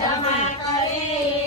ક્ષમા કરે